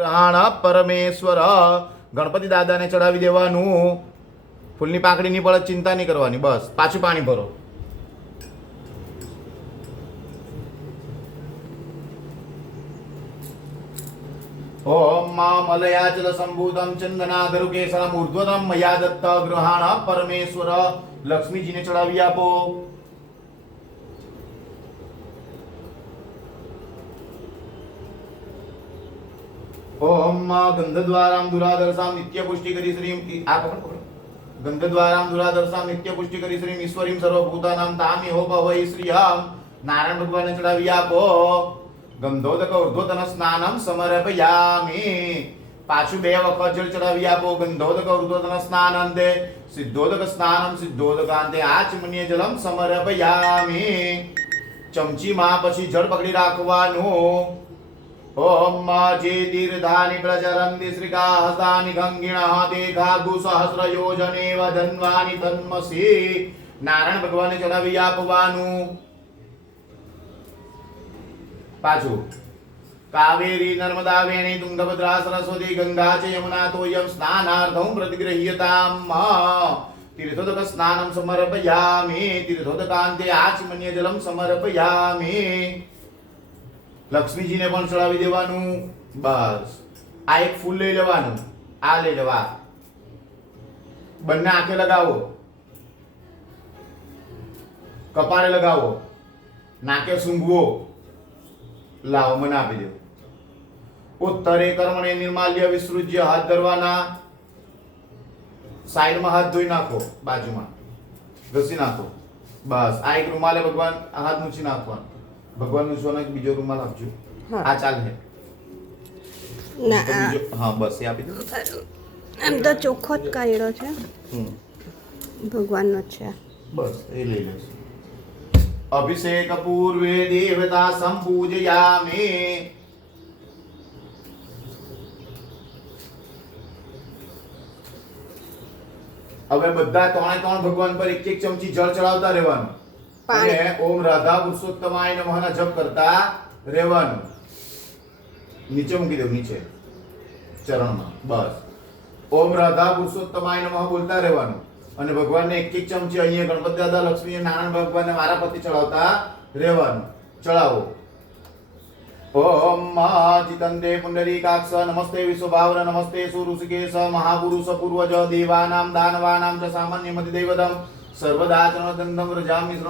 ગ્રહાણ પરમેશ્વર ગણપતિ દાદાને ચડાવી દેવાનું. ફૂલની પાંખડીની પણ ચિંતા નહીં કરવાની. બસ પાછું પાણી ભરો. ઓમ મલયાચલ સંભૂતમ ચંદનાધરુ કેસરમ ઉર્ધ્વતમ મયા દત્ત ગ્રહાણ પરમેશ્વર. લક્ષ્મીજીને ચડાવી આપો. ઓમ ગંધદ્વારામ દુરાદર્શામ નિત્ય પુષ્ટિ કરી શ્રીમ આ પકડો. ગંધદ્વારામ દુરાદર્શામ નિત્ય પુષ્ટિ કરી શ્રીમ ઈશ્વરીમ સર્વભૂતાનામ તામિ હો ભવૈ શ્રીયમ. નારાયણ ભગવાનને ચડાવી આપો. ગંધોદક ઉર્ધ્વતન સ્નાનમ સમર્પયામિ. પાછું 2 વખત જળ ચડાવી આપો. ગંધોદક ઉર્ધ્વતન સ્નાનંતે સિદ્ધોદક સ્નાનમ સિદ્ધોદકાંતે આચમન્ય જલમ સમર્પયામિ. ચમચીમાં પછી જળ પકડી રાખવાનું. ઓમ જે તીર્ધાની પ્રચરંતિ શ્રીકાહસ્તાની ગંગિણઃ તે ખાગુ સહસ્ર યોજનેવ ધન્વાની તન્મસી. નારાયણ ભગવાનને ચડાવી આપવાનું. પાછું કાવેરી નર્મદા વેણી તુંગભદ્રા સરસ્વતી ગંગા ચ યમુના તોયમ સ્નાનાર્થમ પ્રતિગૃહ્યતામ. તીર્થોદક સ્નાનમ સમર્પયામિ. તીર્થોદકાંતે આચમન્ય જલમ સમર્પયામિ. લક્ષ્મીજીને પણ ચડાવી દેવાનું. બસ આ એક ફૂલ લઈ લેવાનું. આ લઈ લેવા. બંને આંખે લગાવો, કપાળે લગાવો, નાકે સૂંઘવો. લાવો મને આપી દો. ઉત્તરે કર્મણે નિર્માલ્ય વિસૃજ્ય. હાથ ધરવાના. સાઈડમાં હાથ ધોઈ નાખો, બાજુમાં ઘસી નાખો. બસ આ એક રૂમાલે ભગવાન હાથ મૂકી નાખવાનો. ભગવાનનું સોના બીજો રૂમાલ આપજો. આ ચાલે ના હા બસ એ આપી દો. એમ તો ચોખ્ખો જ કાઢ્યો છે. ભગવાનનો છે. બસ એ લઈ લેશું. અભિષેક પૂર્વે દેવતા સંપૂજયામિ. હવે બધા 3 ભગવાન પર 1 ચમચી જળ ચડાવતા રહેવાનું. અને ઓમ રાધા પુરુષોત્તમાય નમઃના જપ કરતા રહેવાનું. નીચે મૂકી દો, નીચે ચરણમાં. બસ ઓમ રાધા પુરુષોત્તમાય નમઃ બોલતા રહેવાનું. અને ભગવાનને 1 ચમચી અહીંયા ગણપતિ દાદા લક્ષ્મી અને નારાયણ ભગવાનને વારાફરતી ચડાવતા રહેવાનું. ચડાવો. ઓમ ચિતંદે પુંડરીકાક્ષ નમસ્તે વિશ્વભાવન નમસ્તે સુઋષિકેશ મહાપુરુષ પૂર્વજ દેવાનામ દાનવાનામ ચ સામાન્ય મતિ દૈવતમ સર્વદા ચરણદંડમ વ્રજામિ.